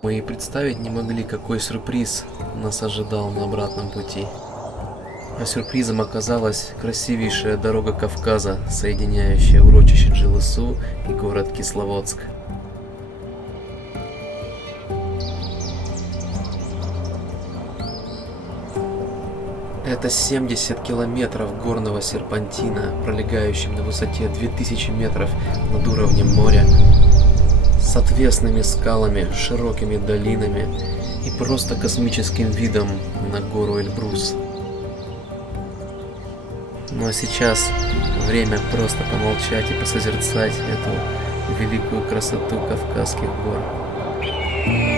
Мы и представить не могли, какой сюрприз нас ожидал на обратном пути. А сюрпризом оказалась красивейшая дорога Кавказа, соединяющая Урочище Джилы-Су и город Кисловодск. Это 70 километров горного серпантина, пролегающим на высоте 2000 метров над уровнем моря, с отвесными скалами, широкими долинами и просто космическим видом на гору Эльбрус. Ну а сейчас время просто помолчать и посозерцать эту великую красоту Кавказских гор.